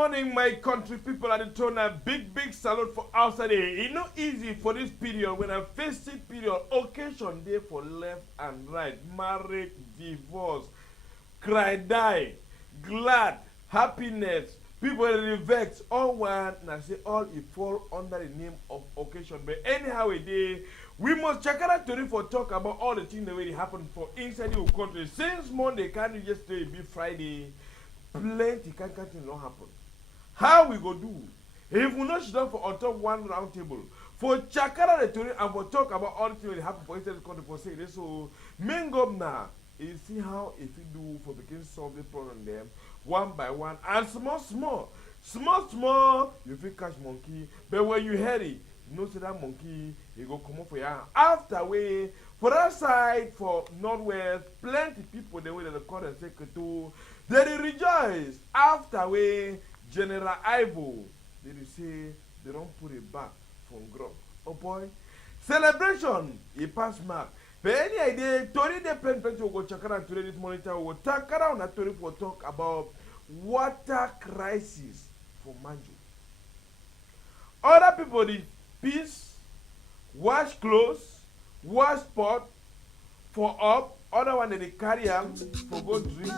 morning, my country people at the throne. A big salute for outside here. It's not easy for this period when I face it period. Occasion day for left and right. Marriage, divorce, cry, die, glad, happiness. People vex, all one, and I say all it fall under the name of occasion. But anyhow it is, we must check out today for talk about all the things that really happen for inside the country. Since Monday, can't you just say it be Friday? Plenty can't not happen. How we go do? If we not sit down for on top one round table for chakara the today and for talk about all the things that happen for inside the country for say this, so main governor is see how if you do for begin solve the problem them one by one and small, you feel catch monkey, but when you hear it, you know say that monkey he go come up for ya. After way for that side for northwest, plenty people they will call and say to they rejoice after way General Ivo they say they don't put it back from grub. Oh boy, celebration he pass mark. But any idea, Tori de plenty will go check out today this monitor will talk around at Tori for talk about water crisis for Manju. Other people the peace, wash clothes, wash pot for up, other one they carry them for go drink.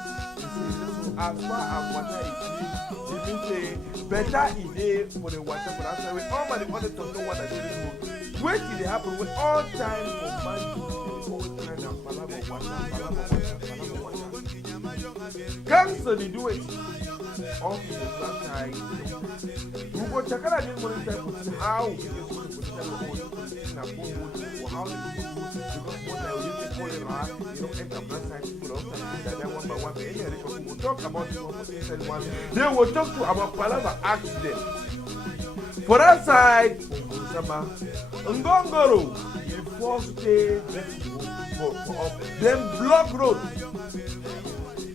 As far as water is clean, it means say better is there for the water for that. When all my the other talk know what I do. Wait till it happen with all time for Manju. Cancer they do it. All people last night. We go check out this morning time to see how we get to put them on or how they do because what I will use to call it enter last night people outside that one by one. Any other people will talk about this one for inside one. They will talk to about Palava accident. For that side, Ngongoro, the first day for them block road.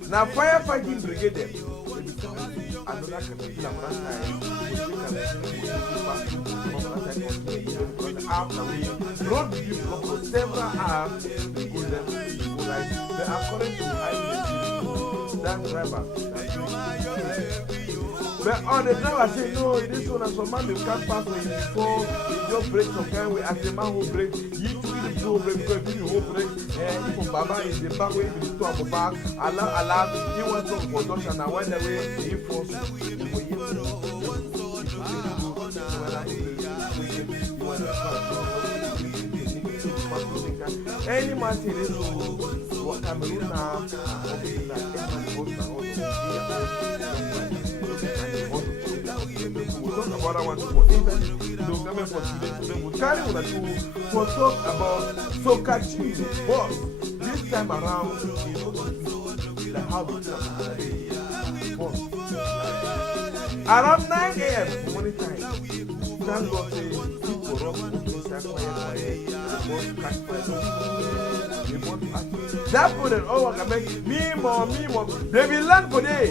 Now firefighting brigade them. Another caterpillar for that side. After we road review block for several hours, we go there, we go right. But according to that driver, but on the driver say no, this one as a man you can't pass when before you just break some kind way as a man who break, you to be the pro break because if you won't break, if Baba is the back way to the store of back, allow he wants to production and when the way he force any man say this what Cameroon now talk about that one for interview. The government for today will carry on for talk about Sokachi boss. This time around, the house boss. Around 9 a.m. morning time, thank God say people rock inside quiet. That put it all can make me more. They will learn for day.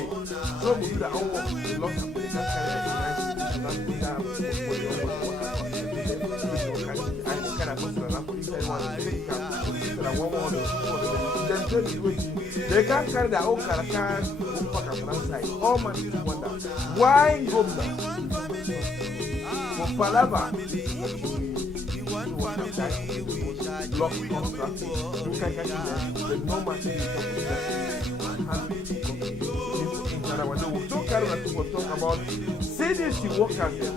So we do that all work. Lots of they can't carry their own caracan outside. All man is wonder why governor for Palava block contract you can get the no man we don't carry people talk about CDC workers there.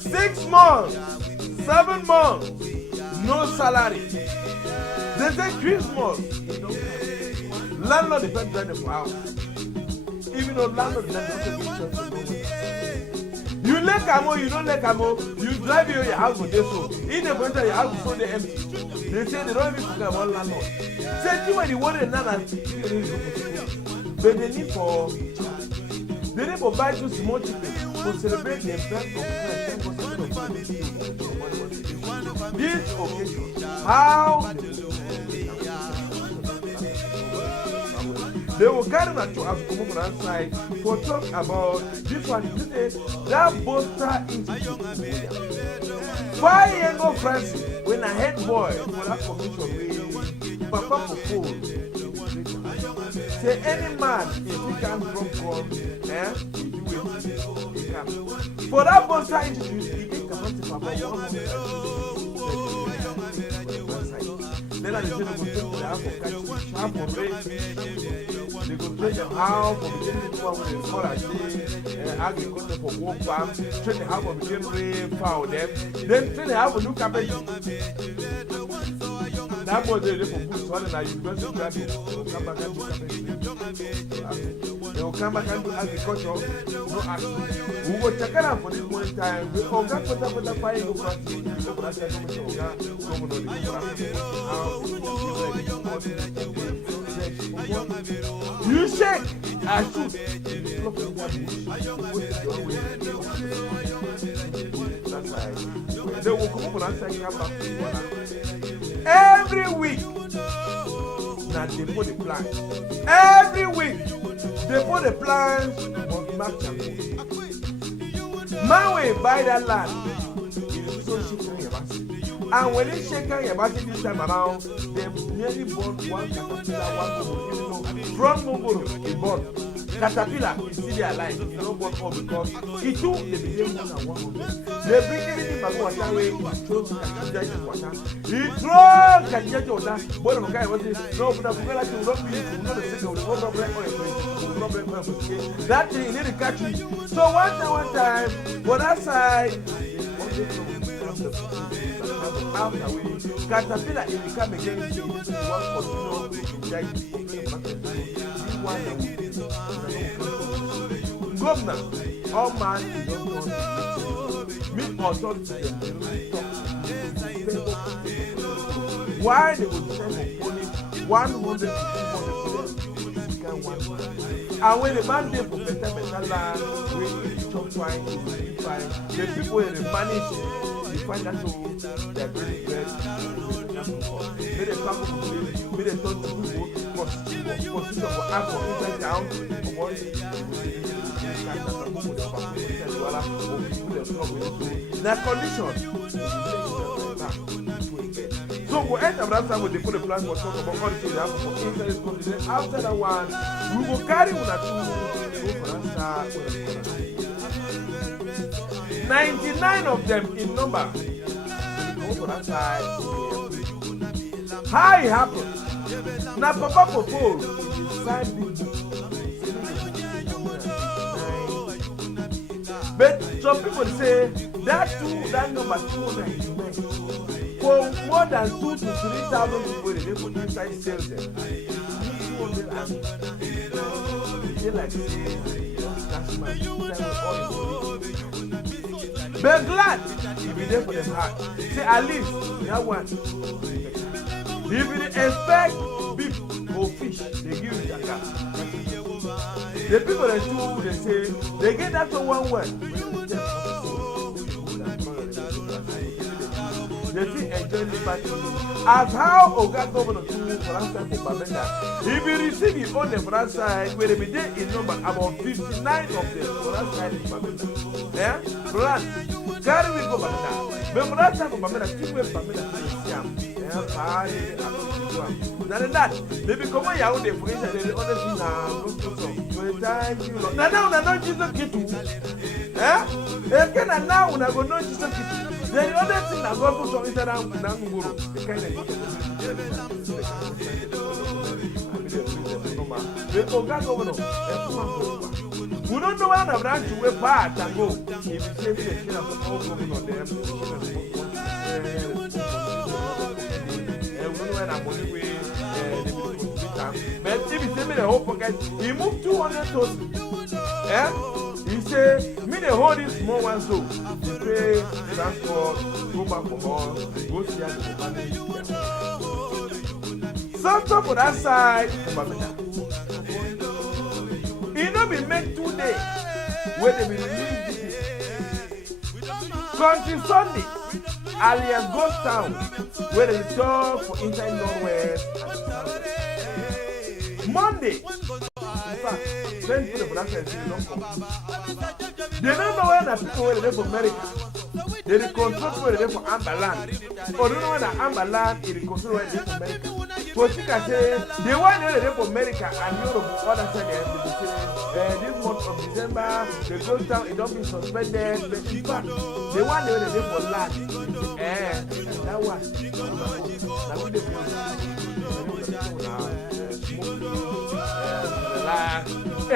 6 months, 7 months, no salary. They say Christmas. Landlord depends on the house. Even though landlord doesn't give chance to go. You like Camo, you don't like Camo, you drive your house for this so. In the winter, your house is so empty. They say they don't even forget about landlord. Say, you when you want another, but they need for buy two small chicken to celebrate the birth of Christ. This occasion, how they will carry that to us come over that side for talk about this one. That Bosta Institute. 5 years ago, Francis, when I head boy for that commission, Papa proposed. Say any man, if he can't drop corn, he do it, he can. For that bonsa introduce, he can capacity for about 100. Then I say they go take the half of catch, half of race. They go train them how for beginning to one with the call and agriculture for work farm, train them how for beginning rain foul them, then train them how for do cabbage. That was the day for food, so that university graduate will come back and do cabbage. They will come back and do agriculture, no action. We will check it out for this one time. We will get put up with the fire, go back to the you shake, I shoot. That's right. They will come up and say, come back to every week. Now they put the plan. Every week, they put the plans on map and man will buy that land. It is so cheap. And when they shake your body this time around, they nearly bought one caterpillar, one from Mongoro, he bought. Caterpillar is still alive. He don't bought all because he too, they became more than 100. They bring everything back water away, he throws Kajaja water. He throws Kajaja water. But the guy was saying, no, but I'm going to not be able to know the thing of the problem. That thing, he need to catch me. So one time, for that side, after we caterpillar if you come against you, one governor, all man is not going to meet authority. Why they would send for police 100 and when the man did for better land, we chop fine, the people in the money. Find that so they are very good. May they come to may they turn to good position for alcohol inside town. That condition. So we end up that time when they put a plan for talk about all the things they have for inside this continent. After that one, we will carry one or two. 99 of them in number. Go for that side. How it happened? Now Papa proposed but some people say that number 299 for more than 2,000 to 3,000 people they put inside sales them. 200 they like that's my but glad if you there for them heart. Say at least that one. If you expect beef or fish, they give you that cat. The people that do, they say they get that to one word. They see enjoy liberty. As how Oga Governor do for that side for Bamenda. If you receive your own for that side, where they be there in number about 59 of them for that side in Bamenda. Yeah? Plan. Carry we go Bamenda. But for that side for Bamenda, keep with Bamenda to the Siam. Yeah, party. Now that, they become a young day for each other. The other thing now, thank you. Now, Jesus get to. Eh? Again, and now, when I go, no, Jesus get to. The other thing I go to Instagram, Nanguru, the kind of Governor, we don't know when I'm running to a part and go. If you say the king of the governor, but if you say me the whole pocket, he moved 200,000. Eh? He said, me the hold this small one so you pay transport, go back for home, go see the family. Something for that side, it not be make 2 days where they will release this. Country Sunday, alias Ghost Town, where they talk for inside Northwest. Monday, in fact, then people for that side don't come. They don't know where the people were there for America. They control where they for Amberland. Or don't know that Amberland is control where they for America. So she can say the one they for America and Europe other side they say this month of December they go down, it don't be suspended. But in fact, the one they for land, that one. Now we dey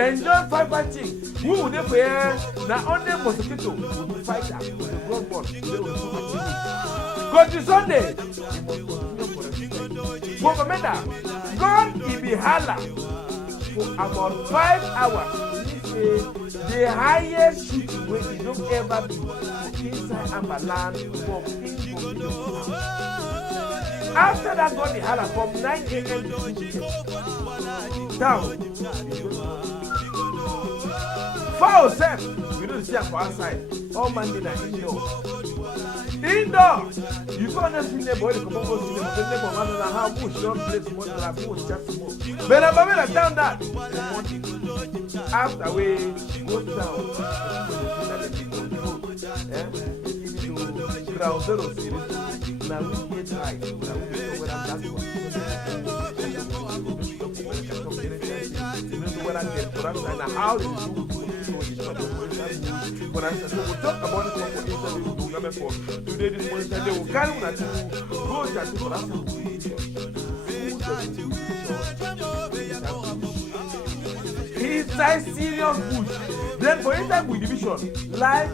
enjoy fighting. Who would they pay? Now only mosquito will be fighter with the blood bond. Go to Sunday. For Commander, God he be holla for about 5 hours. The highest shooting way you don't ever be inside Amberland from after that God the holla from 9 a.m. to 6 a.m. down. Foul self, we don't see her for outside. All man in indoor. Indoor! You can't just see the boy, the combo, the neighbor, man, and how much don't place more than a fool, just more. But I'm going to down that. After we go down, ground zero series. Now we get right. Now we know where I'm done for. When I get to that side, how they do when I said, so we'll talk about it for interview today this morning. They will carry on to go to for that. Inside serious bush. Then for inside with division, life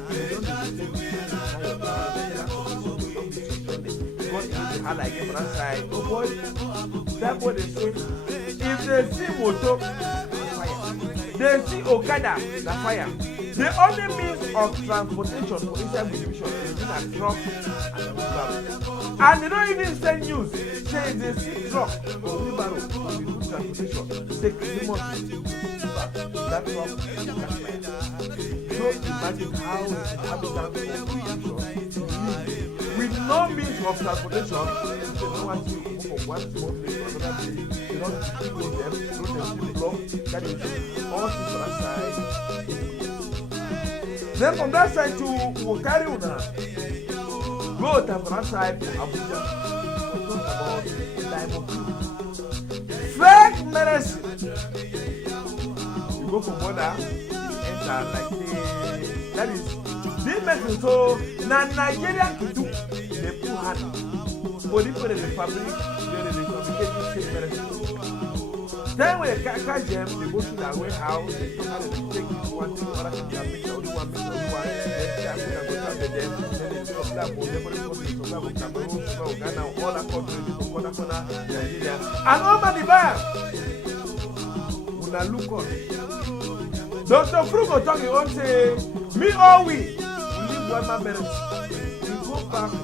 I like it from that side. Oh boy, that boy they say, if they see motor, they see Okada, the fire. The only means of transportation for inside division is in a truck and a wheelbarrow. And they don't even send news. Say they see truck or wheelbarrow for the new transportation. They must that truck and that fire. Don't imagine how the inhabitants of division with no means of transportation, they don't want to go from one small place to another place. They don't keep with them, don't they block, that is all things on that side. Then from that side to Wokari Una, go to that side to Abuja. We'll talk about diamond. Fake medicine. You go from border, you enter like that is this medicine. So now Nigerian can do they put hand. But if they fabricate fake medicine. Then when they catch them, they go to their warehouse, they take this one thing, other thing, and mix only one, then they are going to go down to them, then they stop that, but everybody goes to Cameroon, Ghana, all that countries, from corner, Nigeria. And over the bar, when I look on, Dr. Frugo talking on say, me or we leave one man medicine. We go back to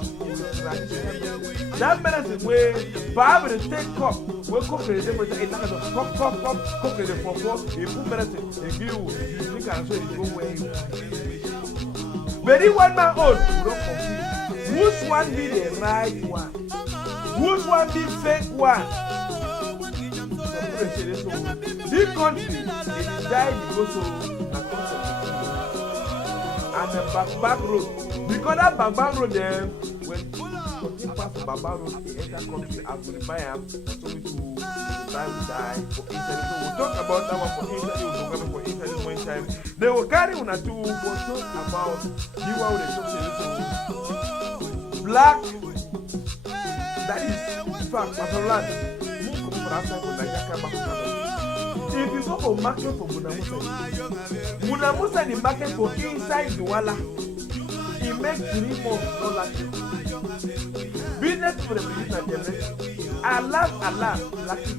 traditional medicine. That medicine where Bible they take cup, we cook the same way. It's like a cup, cook the for. You put medicine, you give you drink and so you go where you. But if one man old, you don't compete. Which one be the right one? Which one be fake one? This country, it died because of and the back road. Because that back road there, when continue past the Baba Road, the enter country as we buy them, so we to die for internet. So we'll talk about that one for internet, we'll talk about for internet one time. They will carry on a two, we'll talk about the one with the black, that is, in fact, Masaland, move from outside for Nigeria. If you go for market for Munamusa, the market for inside Douala, it makes $3 business for the business and generation. Alas, lucky.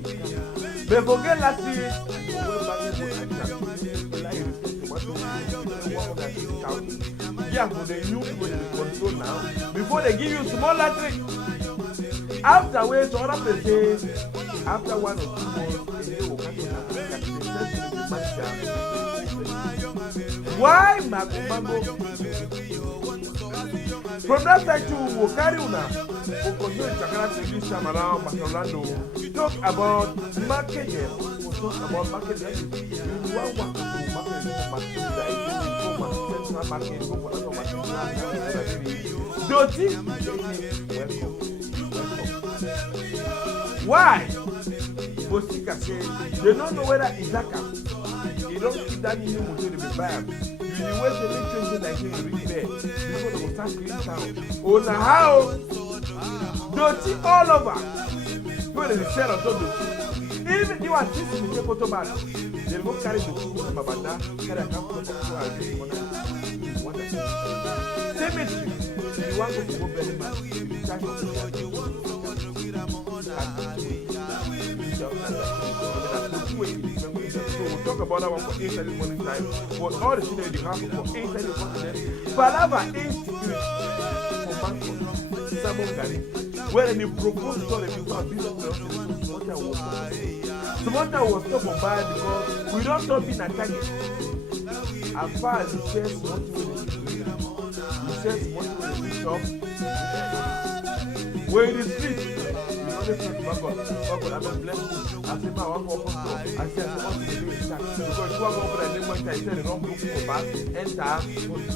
But forget lucky. Yeah, for the youth will control now. Before they give you small lottery. Afterwards, other places, after 1 or 2 months, they will come to why Mago? From that side to Wokari Una, we'll continue to this time around Orlando. We talk about market. We'll talk about market. You want to market. Doti, welcome. Why? Bosika said they don't know whether Isaka. They don't keep that new motor to be bad. You wait till 2019 you reach there before they will start cleaning town. Oh, now how? Doti all over. People they sell on top Doti. Even you are teaching me to go to bad. They will carry the food from Babanda, carry a camp to cemetery. You want to go very much. So we'll talk about that one for inside this morning time. But all the children you have for inside this morning time. Palava insecurity for Bangkok. Sabon Gari. Where they propose to all the people of business Samantha was stopped by because we don't stop being attacked. As far as he says what he shop. Where it is street. God, I don't bless you. I say, my one more I said, I want to do it. Because you are going to the name I said, the wrong book for back, enter,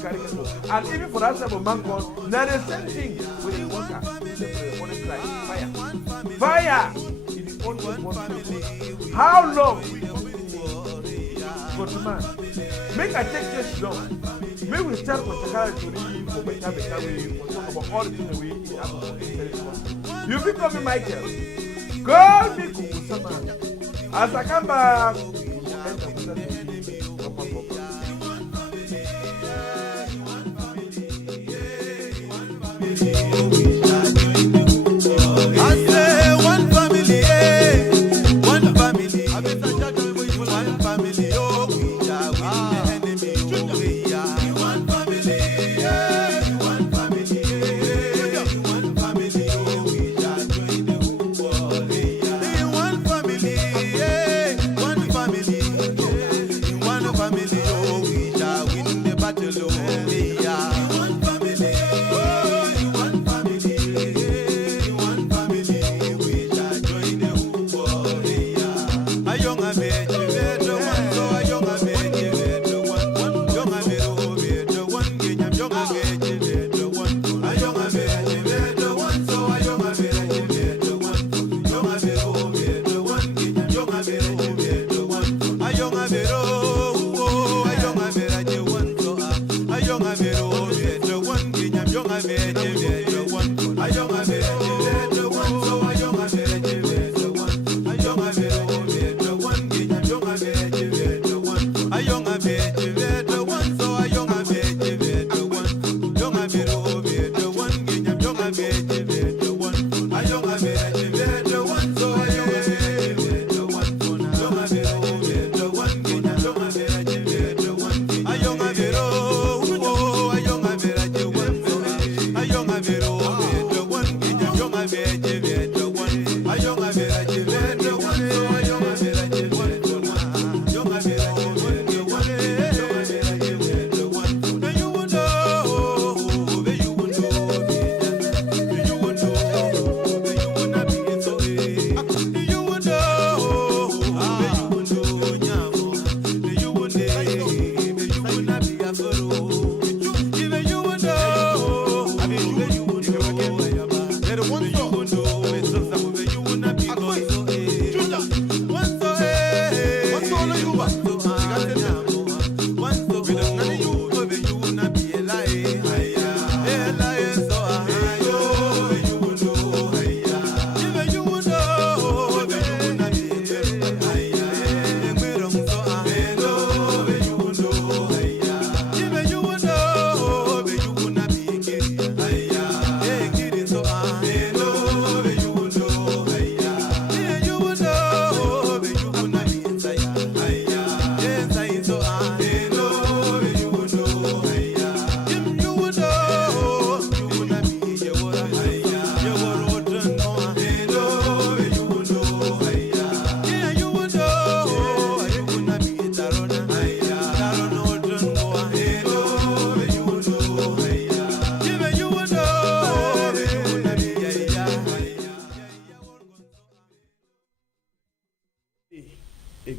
carry it. And even for that type of man called, now the same thing with the water. Fire! It is only one thing. How long? But man, make I take this long. Maybe we start with Sakara to read for better way, for talk about all the things we have. You become Michael. God be Kusama. As I come back, one family.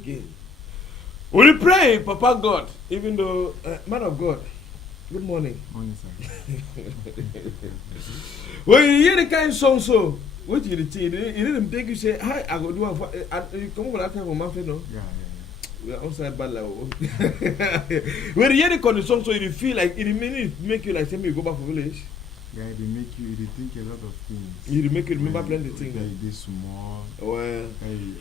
again. We pray, Papa God, even though, man of God, Good morning. Morning, sir. When you hear the kind of song, so what you think? You didn't think you say, "Hi, I go do a." Come over that time for Manfred, no? Yeah. We are outside bad level. When you hear the kind of song, so you feel like it make you like say me go back for village. Yeah, they make you, they think a lot of things. You make you remember plenty things. They small. Well,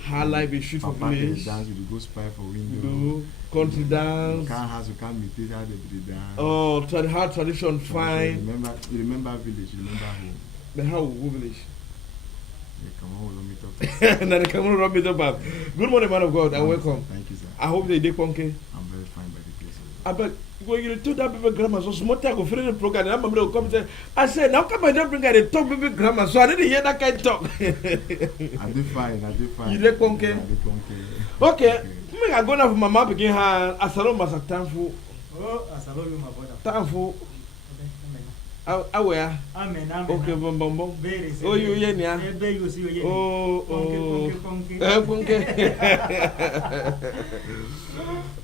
how life is shoot for Papa village. dance, you go spy for window. Do country dance. Can't have to come with how they dance. Oh, how tradition fine. You remember village, you remember home. The how village. Yeah, come on, let me talk. Now they come on, rub it up. Good morning, man of God, and welcome. Thank you, sir. I hope they did punky. I'm very fine by the place. I bet when you told that baby grammar, so small time go finish the program, and I'm going to come and say, I said, now come I don't bring the talk baby grammar, so I didn't hear that kind of talk. I did fine. You did punky? I did punky. Okay, me I go now for my mom begin her asalo masa tanfu. Oh, asalo you my brother. Tanfu. Amen. Aware. Amen. Okay, bom. Very. Oh, you yen ya. Ebe you see you yen. Oh. Punky.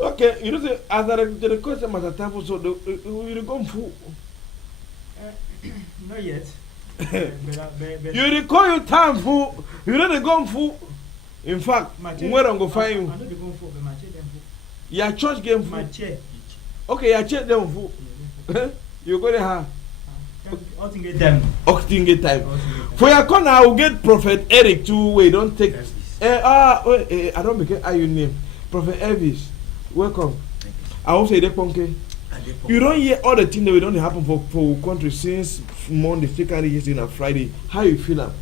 Okay, you know say as the question masa tanfu, so you go fu. Not yet. You recall your time fu. You know they go fu. In fact, where I'm go find you. I know they go for my chair them fu. Your church game fu. My chair. Okay, your church them fu. You go there. All thing get time. Octinge time. For your corner, I will get Prophet Eric too. Wait, don't take. I don't make it. How you name? Prophet Elvis. Welcome. I also say the punky. You don't hear all the things that we don't happen for country since Monday, second yesterday and Friday. How you feel am?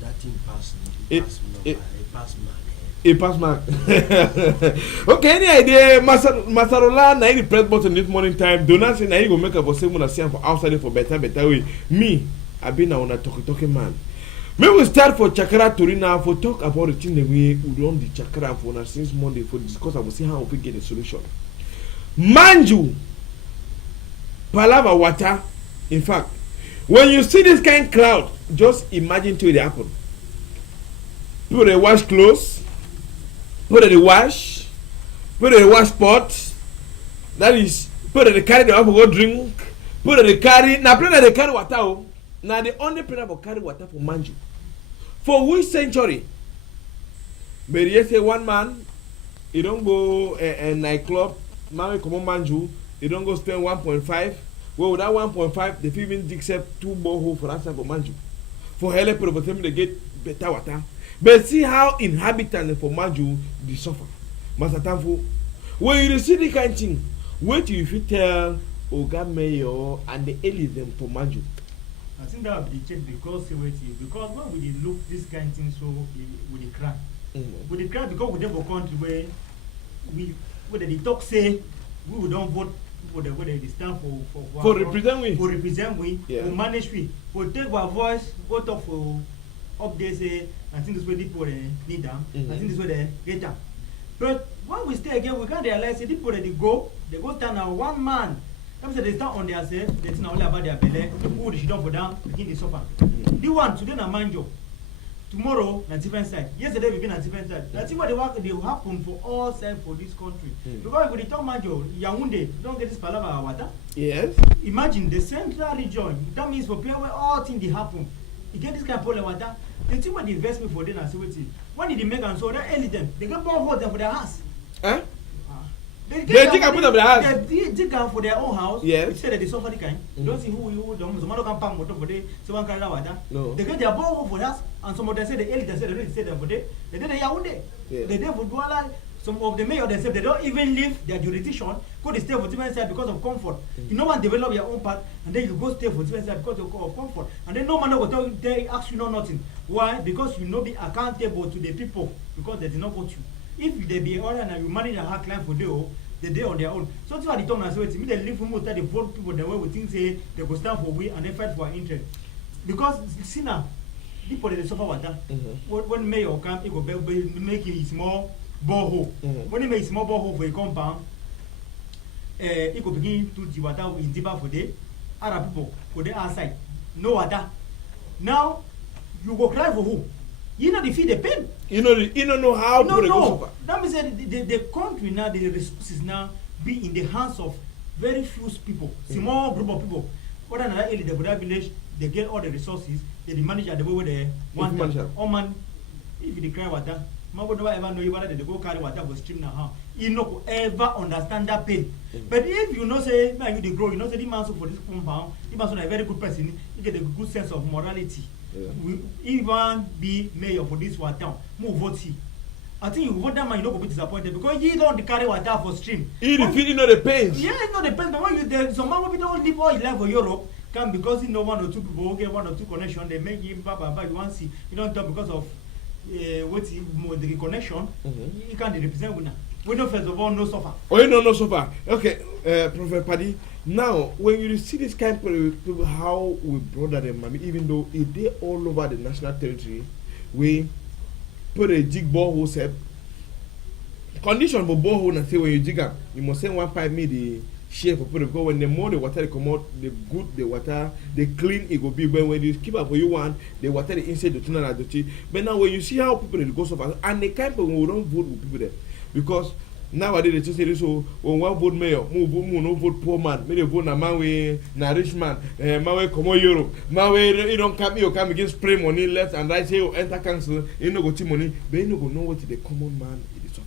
That thing passed. It Passed mark. A pass mark. Okay, any idea? Masarola, na the press button this morning time. Don't say na you go make up for 7 and for outside for better way. Me, I been now on a talking man. May we start for Chakra Torina for talk about the thing that we run the Chakra for now since Monday for discuss. I will see how we get a solution. Manju, Palava water. In fact, when you see this kind of cloud, just imagine to it happen. People they wash clothes. Put in the wash, put in the wash pot. That is, put in the carry the go drink, put in the carry. Now, play that they carry water. Now, the only plan about carry water for Manju. For which century? But you say one man, he don't go a nightclub, now he come on Manju, he don't go spend 1.5. Well, with that 1.5, they even dig up 2 boreholes for answer for Manju. For help people, they get better water. But see how inhabitants for Manju they suffer. Masatanfo, when you see the kind of thing, wait till you tell Oga Mayor and the elites for Manju. I think that would be checked because when we look this kind of thing so with the crack. With the crack because we never country where they talk say we don't vote for the whether they stand for represent we for manage we for take our voice go talk for up there say I think this way people need them. I think this way they get them. But when we stay again, we can't realize the people that they go stand on one man. Them say they stand on their self, they think only about their belly, who they down for them, begin to suffer. The one today na manjo. Tomorrow na different side. Yesterday we been a different side. That's what they happen for all sides for this country. Because if we talk manjo, Yaoundé, don't get this palava water. Yes. Imagine the central region. That means for people where all things they happen. You get this kind of problem water. The thing what the investment for them and see when did they make and so they them? They get more water for their house. Huh? They dig and put up their house. They dig out for their own house. Yes. They say that they suffer the kind. You don't see who don't somebody can pump water for them, someone can water. No. They get their borehole for us and some of them say the elite say they don't say them for them. They did Yaoundé. They did for Douala. Some of the mayor themselves they don't even leave their jurisdiction, go to stay for different side because of comfort. You know one develop your own part and then you go stay for different side because of comfort. And then no man will tell they ask you no nothing. Why? Because you know be accountable to the people because they did not vote you. If they be order and you manage a hard line for them, they on their own. So that's why they talk and say me they live for most of the vote people the way we think say they go stand for we and they fight for our interest. Because see now, people they suffer with that. When mayor come, he go make it small borehole. When he make small borehole for a compound, he could begin to the water in deeper for the other people for the outside. No water. Now you go cry for who? You know the feel the pain. You don't know how to go. That means the country now, the resources now be in the hands of very few people, small group of people. Other than that area, the Buddha village, they get all the resources, they manage at the way where they want them. Oh man, if you cry water, man would never ever know you better they go carry water for stream now. You no ever understand that pain. But if you know say now you dey grow, you know say the man so for this compound, the man so a very good person, you get a good sense of morality. We even be mayor for this one town, move vote he. I think you vote that man, you don't go be disappointed because you don't carry water for stream. You know the pain. Yeah, you know the pain. But when you there, some man will be don't live all his life for Europe. Come because you know one or two people get one or two connection, they make him baba. You want see, you don't talk because of the connection. You can't represent winner. We don't first of all no suffer. Oh, you know no suffer. Okay, Prophet Paddy. Now, when you see this kind of people, how we brother them, even though if they all over the national territory, we put a jig borehole set. Condition for borehole and say when you dig up, you must send 1 pipe me the share for people because when the more the water they come out, the good the water, the clean it will be. But when you keep up what you want, the water the inside the tunnel and the tea. But now when you see how people they go so fast, and the kind of people who don't vote with people there, because nowadays they just say so when one vote mayor, move no vote poor man, maybe vote na man way na rich man, man way come on Europe, man way you don't come against spray money left and right say you enter council, you no go take money, but you no go know what the common man is suffer.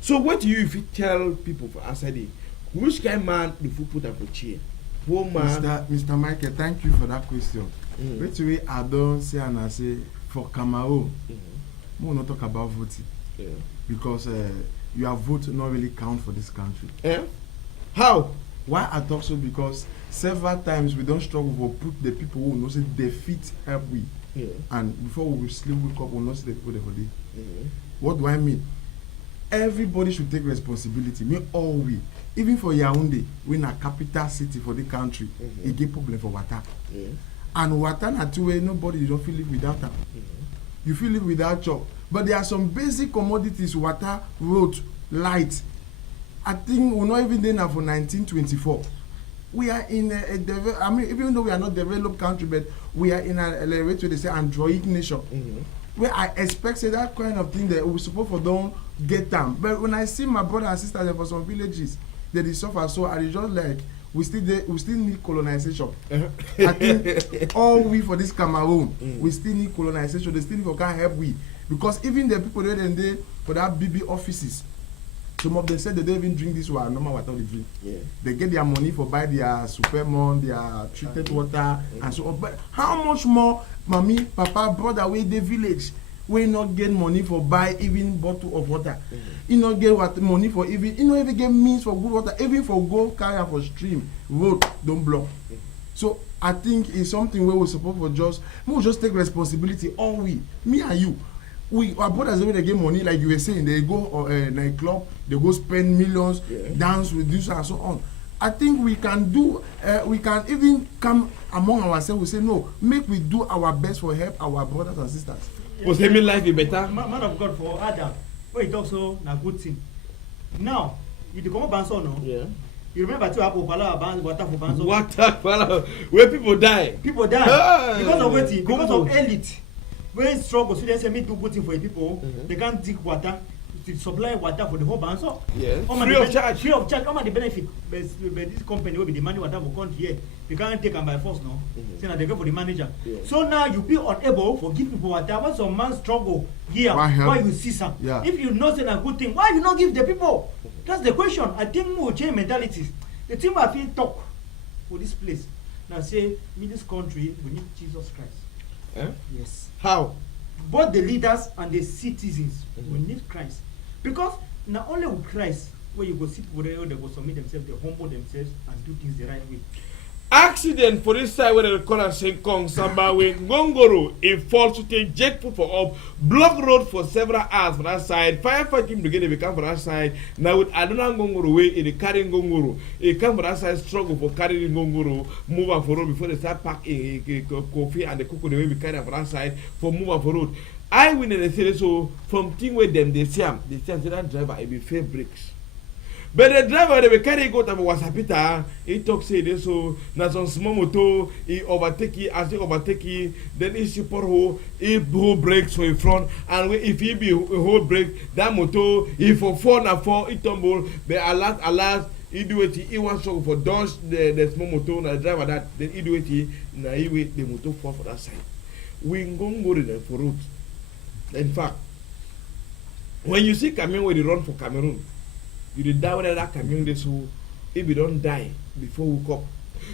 So what do you if you tell people for outside there, which kind of man the food put up for chair? Poor man. Mr. Michael, thank you for that question. Which way I don't say and I say for Cameroon, we will not talk about voting because your vote not really count for this country. How? Why I talk so? Because several times we don't struggle to put the people who know say defeat help we. And before we sleep wake up, we not see the people there for day. What do I mean? Everybody should take responsibility. Me all we. Even for Yaoundé, we in a capital city for the country, it get problem for water. And water na two way nobody you don't feel live without them. You feel live without job. But there are some basic commodities, water, road, light. I think we're not even there now for 1924. We are in I mean, even though we are not developed country, but we are in a way to they say Android nation. Where I expect say that kind of thing that we suppose for don't get them. But when I see my brother and sister there for some villages, they suffer so I just like we still need colonization. I think all we for this Cameroon, we still need colonization. They still need for can help we. Because even the people there and they for that BB offices, some of them said they don't even drink this water, normal water they drink. They get their money for buy their supermon, their treated water, and so on. But how much more, mommy, papa, brother, we the village, we not get money for buy even bottle of water. You not get what money for even, you not even get means for good water, even for go carry for stream, road don't block. So I think it's something where we support for we just take responsibility. All we, me and you. Our brothers when they get money, like you were saying, they go nightclub, they go spend millions, dance with this and so on. I think we can do, we can even come among ourselves. We say no, make we do our best for help our brothers and sisters. Was make life be better? Man of God for Adam, when it also na good thing. Now, you come up Banso, no? Yeah. You remember to have water for Banso? Water, where people die. People die because of what? Because of elite. When struggle, so they say me do good thing for people. They can't dig water to supply water for the whole Banso. Yes. Free of charge. Free of charge. How much the benefit? But this company will be demanding water for country here. You can't take them by force, no. So now they go for the manager. So now you be unable for give people water. When some man struggle here, why you see some? If you know say a good thing, why you not give the people? That's the question. I think we will change mentalities. The thing I feel talk for this place. Now say, in this country, we need Jesus Christ. Yes. How? Both the leaders and the citizens will need Christ. Because not only with Christ, where you go sit with them, they go submit themselves, they humble themselves and do things the right way. Accident for this side where they call us St. Kong Samba with Ngongoro, a false to take jackpot for up, block road for several hours for that side, firefighting together they come for that side. Now with Adona Ngongoro way, they carry Ngongoro, they come for that side, struggle for carrying Ngongoro, move on for road before they start packing coffee and the cocoa the way we carry for that side for move on for road. I win and they say so from thing with them they see that driver it be fair breaks. But the driver they carry go to Wasapita, he talk say this so na some small motor, he overtake it, as he overtake it, then he support ho, he hold brakes for in front, and if he be hold brake, that motor, if for fall na fall, he tumble, but alas, he do it, he wants to for dodge the small motor, na driver that, then he do it, na he wait the motor fall for that side. We go there for road. In fact, when you see camion where they run for Cameroon, you dey die whether that camion dey so, if you don't die before we come.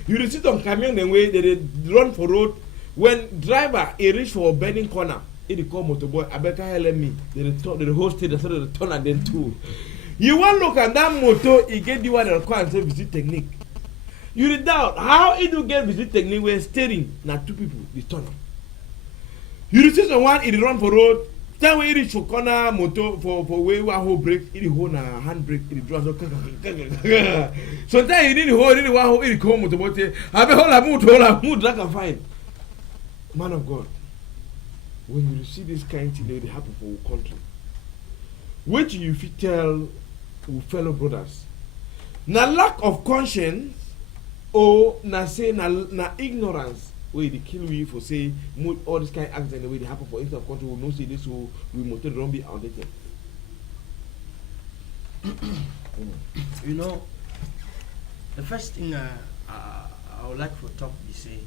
You dey sit on camion the way they run for road. When driver he reach for a bending corner, he dey call motorboy, abeg help me. They host it, so they turn and then two. You wan look at that motor, he get the one that call and say visit technique. You dey doubt how he do get visit technique when steering na two people dey turn am. You dey see someone he dey run for road, time when he reach for corner motor for where one hold brake, he dey hold na hand brake, he dey drive so sometimes he need hold, he dey one hold, he dey call motorboy say abeg hold am move that can fine. Man of God, when you see this kind thing dey happen for our country, wetin you fit tell our fellow brothers? Na lack of conscience or na say na ignorance wey dey kill we for say all this kind accident wey dey happen for inside country, we know say this so we motor don be outdated. You know, the first thing I would like to talk be say,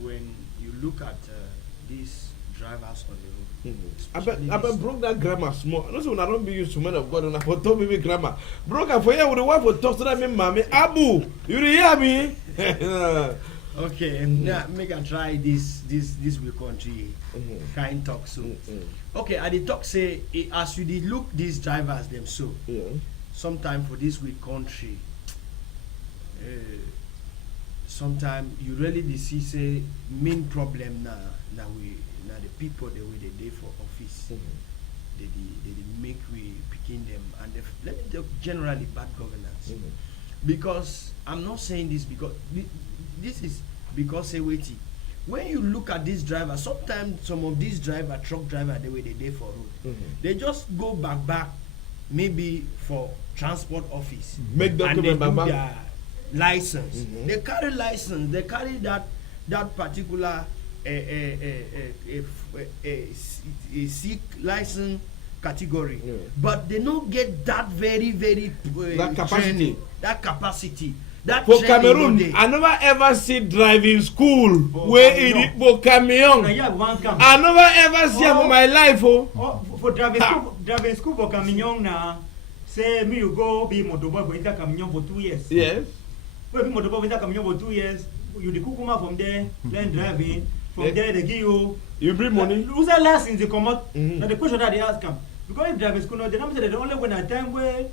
when you look at these drivers on the road. I bet broke that grammar small. No, so I don't be used to men of God and I for talk me grammar. Broke I for here with the wife for talk to that me mommy. Abu, you hear me? Okay, now make I try this we country kind talk so. Okay, I did talk say as you did look these drivers them so. Sometime for this week country. Sometimes you really dey see say main problem na the people the way they for office. They make we picking them and let me talk generally bad governance. Because I'm not saying this because this is because say waiting. When you look at these drivers, sometimes some of these truck driver the way they for road, they just go back maybe for transport office. Make document back. Their license. They carry license. They carry that particular a sick license category, but they don't get that very that capacity. That for Cameroon, I never ever see driving school where it for camion. I never ever see for my life. For driving school for camion now, say me you go be motoboy for inter camion for 2 years. Yes. Well, be motoboy for inter camion for 2 years. You the kukuma from there, learn driving. From there they give you bring money. Who's that license they come out? Now the question that they ask them, because if driving school, they don't say they only when a time where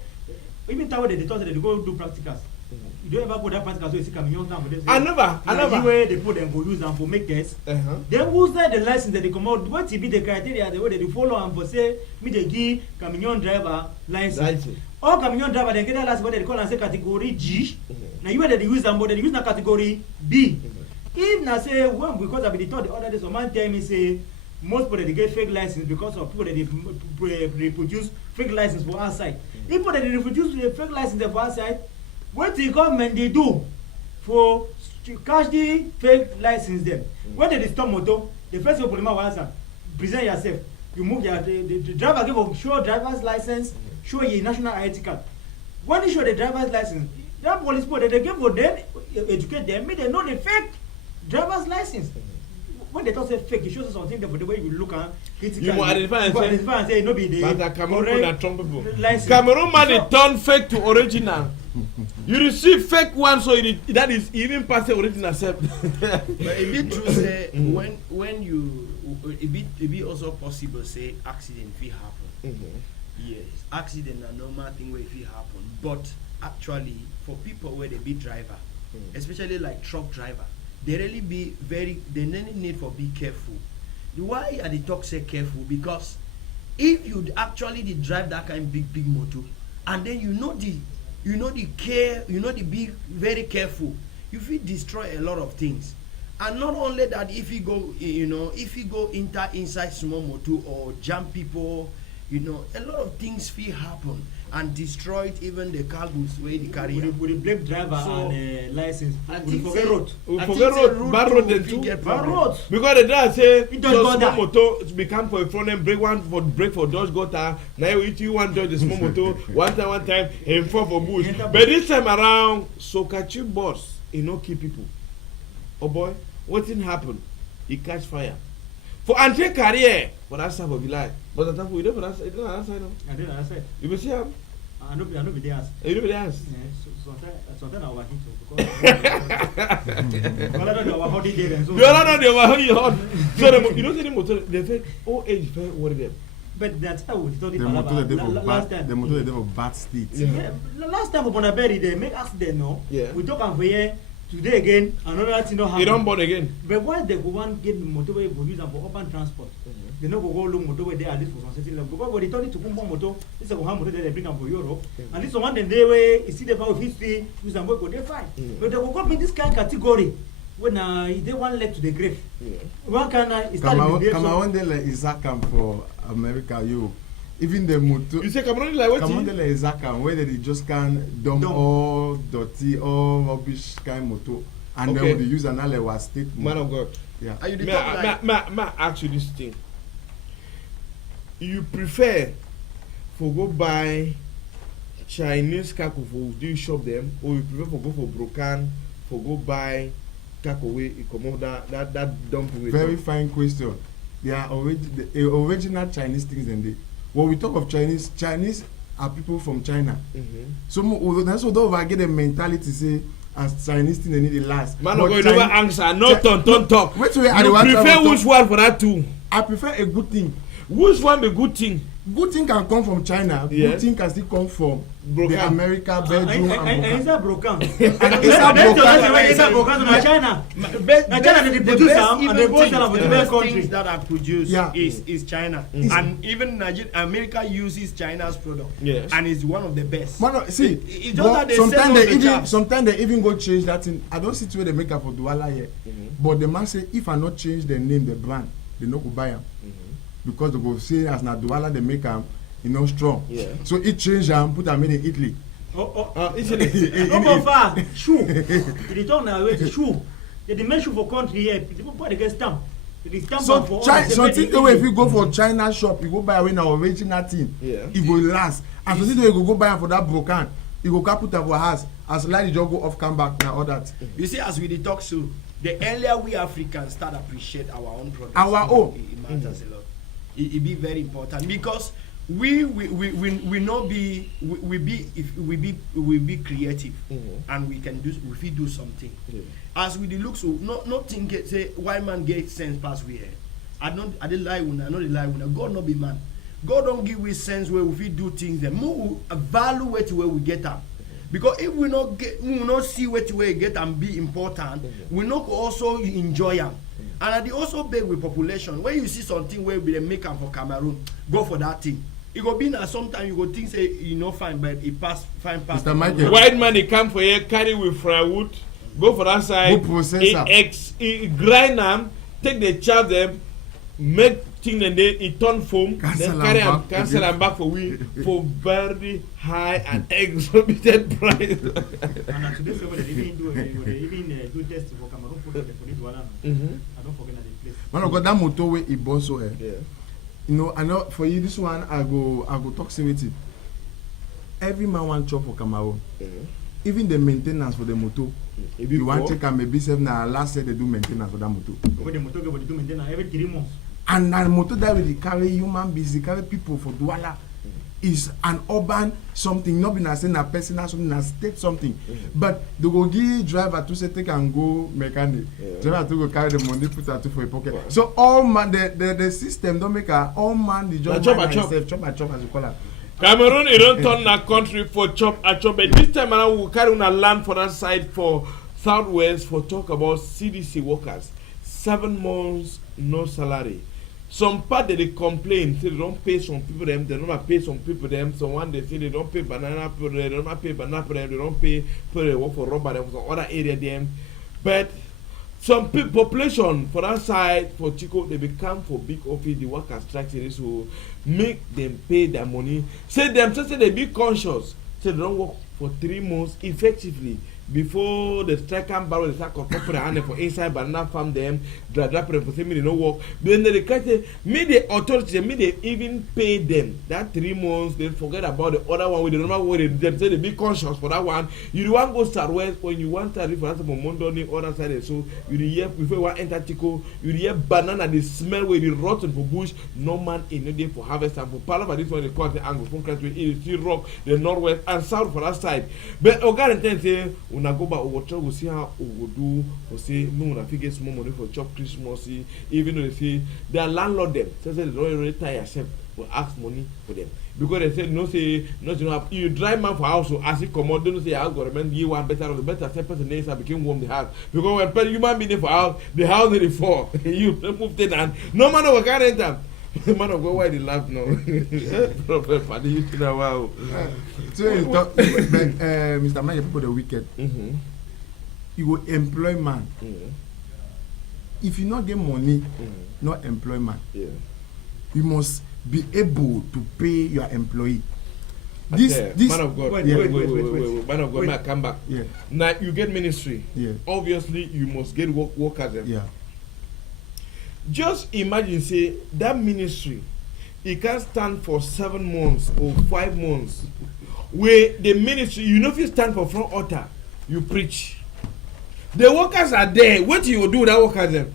even time where they thought that they go do practicals. You don't ever go that practical so you see camions now for this. I never. Where they put them for use them for make tests. Then who's that the license that they come out? What be the criteria the way they follow and for say me they give camion driver license. All camion driver they get that license what they call and say category G. Now you where they use them but they use na category B. If na say when because I be the thought the other day some man tell me say most people they get fake license because of people that they reproduce fake license for outside. If people that they reproduce the fake license for outside, what the government they do for to catch the fake license them? When they stop motor, the first thing police will answer, present yourself. You move the driver give a show driver's license, show your national ID card. When they show the driver's license, that police people they give for them, educate them, make them know the fake driver's license. When they talk say fake, it shows something that for the way you look at it. You will identify and say no be the Cameroon Cameroon man they turn fake to original. You receive fake one so that is even past the original self. But it be true say when you it be also possible say accident will happen. Yes, accident a normal thing where it will happen. But actually for people where they be driver, especially like truck driver, they really need for be careful. Why are the talk say careful? Because if you actually drive that kind of big motor and then you know the care, be very careful, you will destroy a lot of things. And not only that, if you go inside small motor or jam people, You know, a lot of things fit happen and destroyed even the cargoes where they carry. We dey blame driver So, and license. I We think forget say- road. We I forget think say road, bad road dem fit too. get Bad problem. road. Because they try say It does just gutter. small motor become for a front end break for dodge gutter. Now you want dodge the small motor one time and fall for bush. Enter But this time around, Sokachi boss, he no kill people. Oh boy, what thing happen? He catch fire. For entry career for that side of the line. But the time we don't for that side, that side. No? And then I said, You will see him. I know be there. You know the dance. Sometimes I overheat. Because I don't know how they did. You don't know they were how you hot. So you don't see the motor. They say, oh age, fair worry them. But that's how we told it The motor they for last bad, time. the motor they for bad state. Yeah, last time upon a berry they make accident, no? Yeah. We talk am for here. Today again, another thing no happen. You don't born again. But why they go want get motorway go use am for urban transport? They no go look motorway there at least for some certain level. Because when they turn it to Kumba motor, this is go have motor there they bring am for Europe. And this one then they way you see the power of history use am go they fine. But they go come in this kind of category when they one leg to the grave. One kind of is Cameroon they like Isakam for America, Europe. Even the motor. You say Cameroon like what? Cameroon they like Isakam where they just can dump all dirty, all rubbish kind motor, and Okay. then they use another state Man motor. of God. Yeah. Are you the May top I, like? may I ask you this thing? You prefer for go buy Chinese kako for do you shop them, or you prefer for go for Brokan for go buy kako wey e comot that dump wey. Very fine question. They are the original Chinese things in there. When we talk of Chinese are people from China. Mm-hmm. So that's what don't get the mentality say as Chinese thing they need the last. Man But of God, you never answer. No turn talk. Wait till I You want prefer to which one for that too? I prefer a good thing. Which one be good thing? Good thing can come from China. Yes. Good thing can still come from Broken. the America, Belgium, and Is that broken? Is that broken? Is that broken to China? Now China they produce am and they go sell am for the best country. Things that are produced Yeah. is China, and even Nigeria, America uses China's product, Yes. and it's one of the best. Man, see, It's just that they sell sometimes on they the even jobs. sometimes they even go change that thing. I don't see where they make up for Douala yet. Mm-hmm. But the man say if I not change the name, the brand, they no go buy am. Because they go say as na Douala they make am, strong. Yeah. So it change am, put am in Italy. Italy. No go far. Shoe. They talk now with shoe. They demand shoe for country here. People buy the get stamp. They stamp am So for something the way if you go for China shop, you go buy away na original thing. Yeah. It go last. And something the way you go buy am for that broken, you go put am for house. As light you just go off come back na all that. You see, as we dey talk so, the earlier we Africans start appreciate our own products, Our own. it matters a lot. It be very important because we not be we be if we be creative and we can do we fit do something. Yeah. As we dey look so, not think say white man get sense pass we here. I dey lie una, I no dey lie una. God no be man. God don give we sense where we fit do things. Then we evaluate where we get am. Because if we not see where we get and be important, we not also enjoy am. And I dey also beg with population. When you see something where we dey make am for Cameroon, go for that thing. It go be na sometimes you go think say e no fine, but e pass fine pass. Mr. Michael. White man he come for here, carry with firewood, go for that side. Go process am. He grind them, take the chop them, make thing and then he turn foam, Cancel then am carry am, back cancel again. am back for we for very high and exorbitant price. And today say they even do test for Cameroon for this one. Mm-hmm. I don't forget that the place. Man of God, that motor way it burn so Yeah. I know for you this one I go talk say with it. Every man want chop for Cameroon. Even the maintenance for the motor. If You want check am maybe seven na last year they do maintenance for that motor. When the motor go do maintenance every 3 months. And na motor that will carry human beings, they carry people for Douala. Is an urban something, not be na say na personal something, na state something. But they go give driver to say take and go mechanic. Driver to go carry the money put her to for a pocket. Wow. So all man the system don't make a all man the job chop man a chop. himself, chop a chop as you call it. Cameroon, you don't turn a country for chop a chop, but this time around we'll carry on a land for that side for Southwest for talk about CDC workers. 7 months no salary. Some part they complain say they don't pay some people them, they don't pay some people them. So one they say they don't pay banana people, they don't pay banana people them, they don't pay people they work for rubber them for other area them. But some population for that side for Chico, they become for big office, the workers strike, so make them pay their money. Say they be conscious. Say they don't work for 3 months effectively before the strike and borrow the sack of property and for inside banana farm them, drop them for say me they no work. Then they create me the authority, me they even pay them that 3 months. They forget about the other one with the normal way them say they be conscious for that one. You the one go start west when you want to for example Monday other side, so you the hear before you want enter Chico, you the hear banana the smell where the rotten for bush. No man in no day for harvest and for Palava this one they call the angle from country it is still rock the northwest and south for that side. But Oga intend say una go back over try we see how we go do or say no una fit get small money for chop Christmas even though they say their landlord them say they don't already tire yourself for ask money for them because they say no say not you know you drive man for house so as he comot don't say I go recommend you one better say person next became warm the house because when human being for house the house dey fall you move ten and no man will carry enter. Man of God, why they laugh now? Prophet, Paddy, you know wow. So you talk, Mr. Man, people the wicked. You go employ man. If you not get money, not employ man. Yeah. You must be able to pay your employee. This This man of God, Wait, man of God, may I come back? Yeah. Now you get ministry. Yeah. Obviously, you must get workers. Yeah. Just imagine, say that ministry, it can stand for 7 months or 5 months. Where the ministry, you know, if you stand for front altar, you preach. The workers are there. What you will do with that workers then?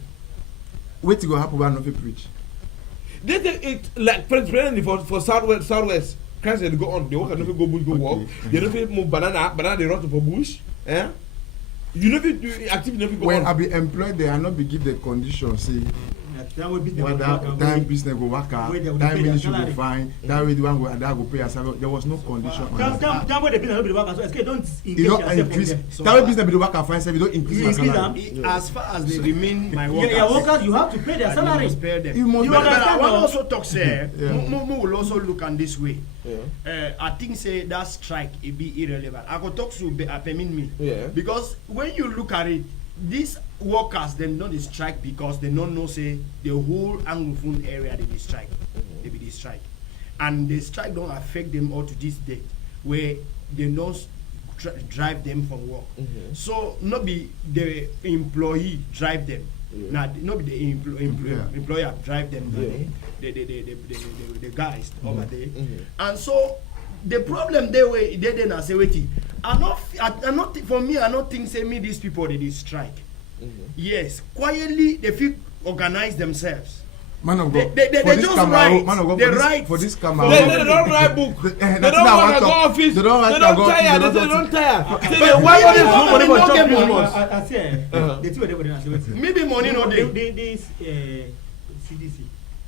Wait to go happen when not preach. They take it like presently for southwest. Christ they go on. The workers don't go bush go walk. They don't move banana they rot for bush. Eh? You know if you do activity go when on. I be employed there, I not be give the condition say whether time business go work out, time ministry go fine, time way the one go and that go pay yourself. There was no condition on that. Time where the business no be work so escape don't engage You don't yourself increase. from Time there. way business be the work out fine, you don't increase your salary. As far as they remain my workers, Your workers you have to pay their I salary. must pay them. You must You But I understand want now? also talk say, Yeah. Mo will also look on this way. Yeah. I think say that strike it be irrelevant. I go talk to permit me. Yeah. Because when you look at it, these workers them don't strike because they don't know say the whole Anglophone area they be strike. They be the strike. And the strike don't affect them all to this day where they don't drive them from work. So not be the employee drive them. Now not be the employer drive them. The guys over there. And so the problem they were they then say wait. I not for me I don't think say me these people they strike. Yes, quietly they feel organize themselves. Man of God, They for this just camera, write. man of God, They for this, write. for this camera, They don't write book. They don't want to go office. They don't tire. They don't tire. Say they why Yeah, money no money for don't chop get this money. month. I say the two of them dey say wetin. Maybe money no dey. This CDC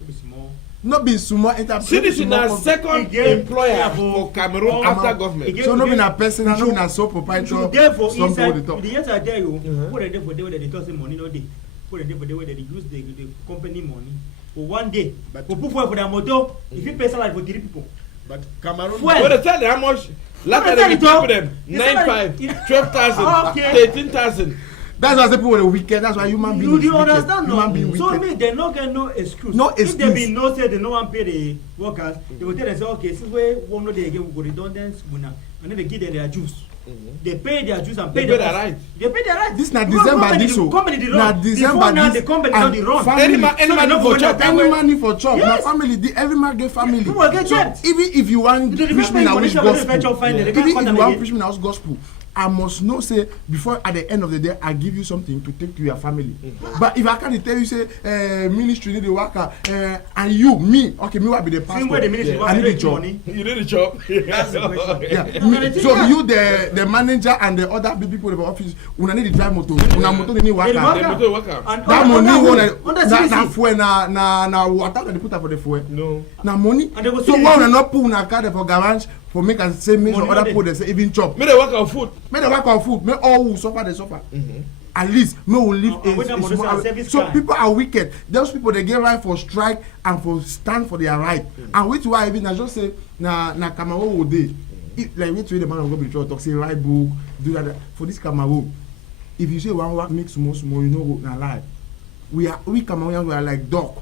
no be small. not be small enterprise. CDC na second Again, employer yeah, for Cameroon for- after government. So no be na personal, no be na sole You proprietor. dey for Some people inside dey talk. the yes I tell you put dem dey for there where dem dey talk say money no dey put dem dey for there where dem dey use the company money for one day But- for put fuel for their motor you fit pay salary for 3 people. But Cameroon. Fuel. When they tell them how much, last Well, time they tell give it them to- 9,500, 12,000, Okay. 13,000. That's why I say people were wicked. That's why human beings. You do wicked. understand Human being no? So wicked. me they no get no excuse. No If they excuse. be no say they no wan pay the workers, they go tell them say okay since we one no dey again we go redundant una and then they give them their dues. They pay their dues and They pay pay them. their right. They pay their right. This na Because December company this dey- o. company dey Na run. December Before now this the company don dey run. family. Any man So they no need go for chop. that Any way. man need for chop. Yes. Na family. Every man get family. People get So debt. even if you want They dey preach me pay na money which for the gospel, venture fund, they even can't if fund you them want again. preach me na which gospel, I must know say before at the end of the day I give you something to take to your family. But if I can't tell you say ministry need the worker and you me okay me what be the pastor. See where the ministry Yeah. work I need dey the job. money. You need a job. That's the question. Yeah. No, no, So yeah. you the manager and the other big people in the office una need the drive motor una motor dey need worker. They dey They work motor worker. And That money under na CDC. fuel na water dem dey put am for the fuel. No. Na money. And they go So see why the- una not put una car there for garage for make am say make Money some other no people dey. dey say even chop. Make they work on food. Make dem work on food make all who suffer dey suffer. At least make we live And when that money say na service so car. people are wicked. Those people dey get right for strike and for stand for their right. And which why even I just say na Cameroon we dey. Like which way the man of God be try talk say write book do that for this Cameroon. if you say one work make small, you know go na lie. We Cameroonians we are like dog.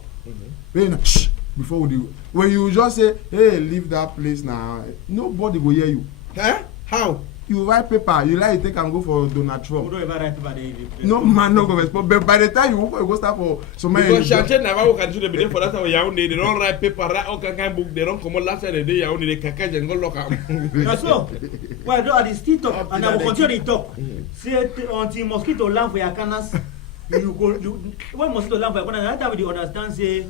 Shh, before we do. When you just say, hey, leave that place now, nobody go hear you. Huh? How? You write paper, you like take and go for Donald Trump. We don't ever write paper there. No man no go respond. But by the time you go start for somebody. Because Chanchen never work until they be there for that time. Yaoundé, they don't write paper, write all kind of book. They don't come on last Saturday. Yaoundé, they catch and go lock up. That's all. Well, do at the still talk, and I will continue to talk. Say until mosquito land for your canas, you go. When mosquito land for your canas, that time you understand. Say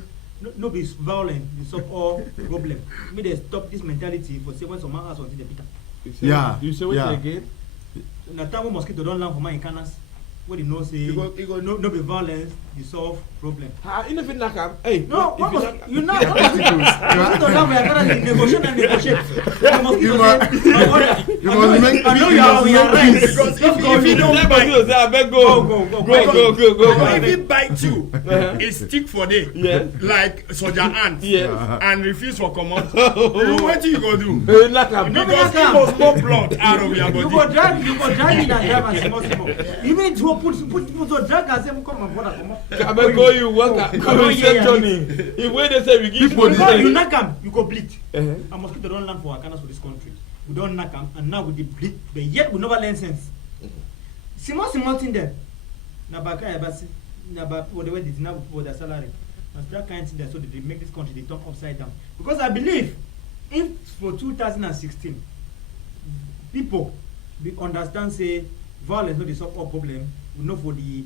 no be violent, you solve all problem. Me they stop this mentality for say when someone asks until they beat. Yeah. You say what again? Na time when mosquito don't land for my canas, what you know say no be violence, you solve problem. You fit knock am. Hey. No, if you not. Mosquito land for your canas, you negotiate and negotiate. The mosquito You must make. I know you are right. Because if you don't that bite, mosquito say abeg go. Go. if he bite you, it stick for day. Yes. Like soldier ant. Yes. And refuse for command. What you go do? Hey, knock am. Because he must more blood out of your You body. go drag in and drive and small. You mean to put to drag and say come and brother come on. Abeg go you work come save journey. If when they say we give People you Because you knock am, you go bleed. Uh-huh. And mosquito don't land for our canas for this country. We don't knock am, and now we dey bleed, but yet we never learn sense. Small thing there. Na ba kai ba si, na ba whatever they now for their salary. Na that kind thing there, so they make this country they turn upside down. Because I believe, if for 2016, people understand say violence no dey solve all problem. We know for the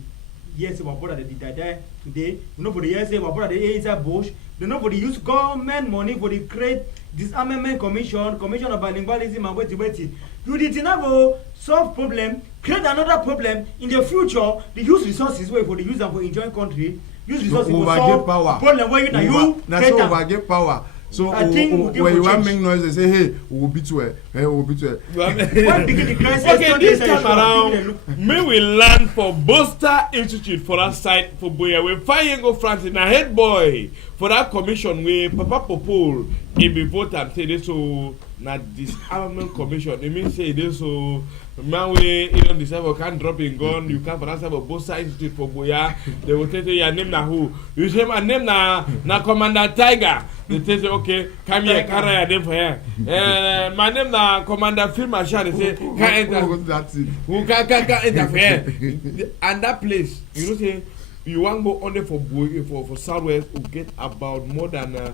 years our brother they die today. We know for the years our brother they inside bush. They know for the use government money for the create disarmament commission of bilingualism and waiting. You did not go solve problem, create another problem in the future. The use resources where for the use them for enjoying country. Use resources for solve power. problem where you That's create how am. overget power. So I think when you want change. make noise, they say, hey, we will beat you. Hey, we will beat you. When begin the crisis, Okay, this don't time say, around, look. may we learn for Boster Institute for that site for Boya. We find go Francis, na head boy for that commission. We Papa Popol, he be vote and say this so na disarmament commission. It means say this so man we decide can't drop in gun. You can't for that side of Boster Institute for Boya. They will tell you your name na who. You say my name na Commander Tiger. They say okay, come here, carry your name for here. My name na Commander Phil Marshall. They say can't enter. Who can't enter for here? And that place, you know, say you want go only for Southwest, you get about more than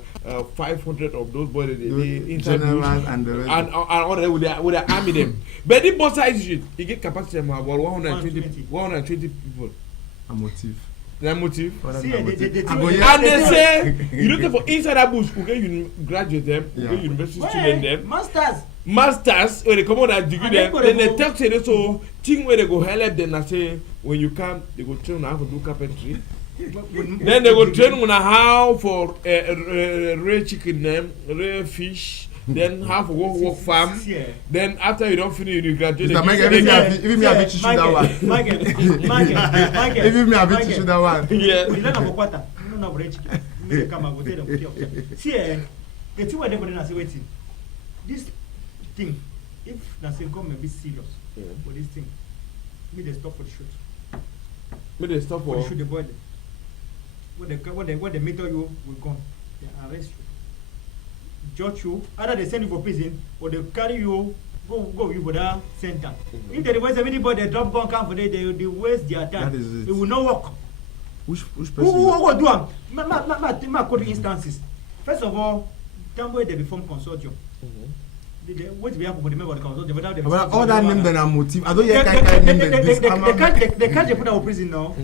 500 of those boys inside bush and the rest. and all that with their army them. But the Bossa Institute, you get capacity of about 120 people. A motive. Their motive. See, I go hear- And they say you looking for inside that bush, you get graduate them, you Yeah. get university student them. Masters when they come out that degree And them, then then they they talk say so thing where they go help them and say when you come they go train on how to do carpentry. Then they go train on how for rear chicken them, rear fish, then how for work farm. Then after you don't finish you graduate. Mr. Michael, even me have to shoot that one. Michael. Even me have to shoot that one. Yeah. We learn about quarter. We don't have red chicken. Make them come and go tell them. See, the thing where they go there and say waiting. This thing, if na say come and be serious for this thing, me they stop for the shoot. May they stop For for the shoot the boy. When they meet you, we come. They arrest you. Judge you. Either they send you for prison or they carry you. Go you for that center. If they waste anybody, they drop gun camp for they waste their time. That is it. It will not work. Which Who person? go do am? Ma quote instances. First of all, time where they be form consortium. What we have for the member of the consortium without them. But all that name then are motive. I don't hear kind name then this. They can't put our prison now.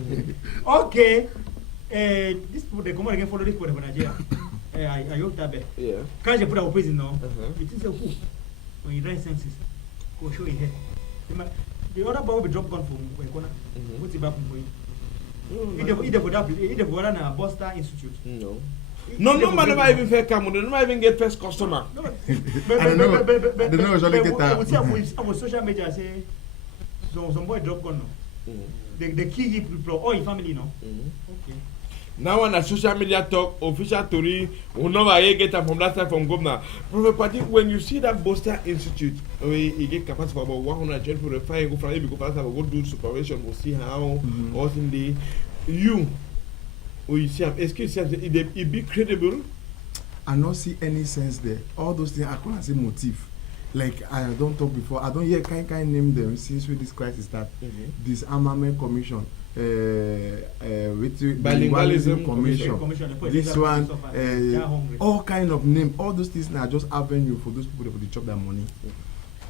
Okay. This people they come out again follow this for Nigeria. I hope that bad. yeah. Can't you put our prison now? Uh-huh. It is a who when you write senses. Go show your head. The other boy will be drop gun from corner. What's it back for you? Either for that, either for that, Boster Institute. No. No man never even fair come. They never even get first customer. No, I don't know. I don't know usually get that. I would say on social media say some boy drop gun now. The key people all your family now. Okay. Now on a social media talk, official tori, we never get am from that side from governor. Prophet Padi, when you see that Boster Institute, we get capacity for about 120 people. Fine, go from there, go faster, go do supervision, we'll see how all in the you. We see, excuse me, it be credible. I not see any sense there. All those things I can't say motive. Like I don't talk before. I don't hear kind name them since when this crisis start. Disarmament Commission, Bilingualism Commission. This one, all kind of name. All those things are just avenue for those people that chop their money.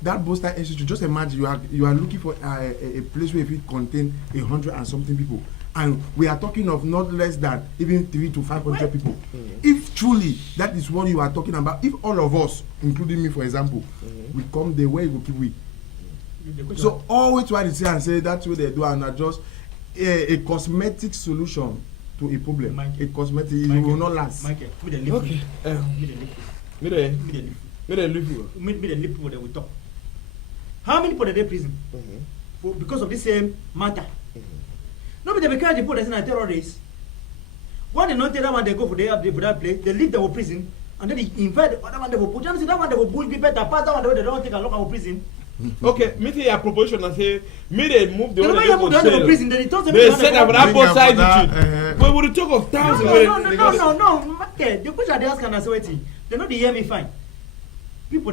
That Boster Institute, just imagine you are looking for a place where it contain 100 and something people. And we are talking of not less than even 300 to 500 people. If truly that is what you are talking about, if all of us, including me for example, we come the way we keep we. So always try to say and say that's what they do and are just a cosmetic solution to a problem. A cosmetic, it will not last. Michael, me the Okay. Me the lip that we talk. How many people are they prison? Because of this same matter. No, but they because the people that's not terrorists. When they not tell that one, they go for that place, they leave them in prison, and then they invite the other one they will put. You see that one they will push people that pass that one they don't take a look at prison. Okay, me say your proposition and say me they move the They one don't they move go the one sell. prison. They told them They said that Bring both up sides that, it. We would talk of thousands. No. Okay, the question they ask and I say, they know they hear me fine. People.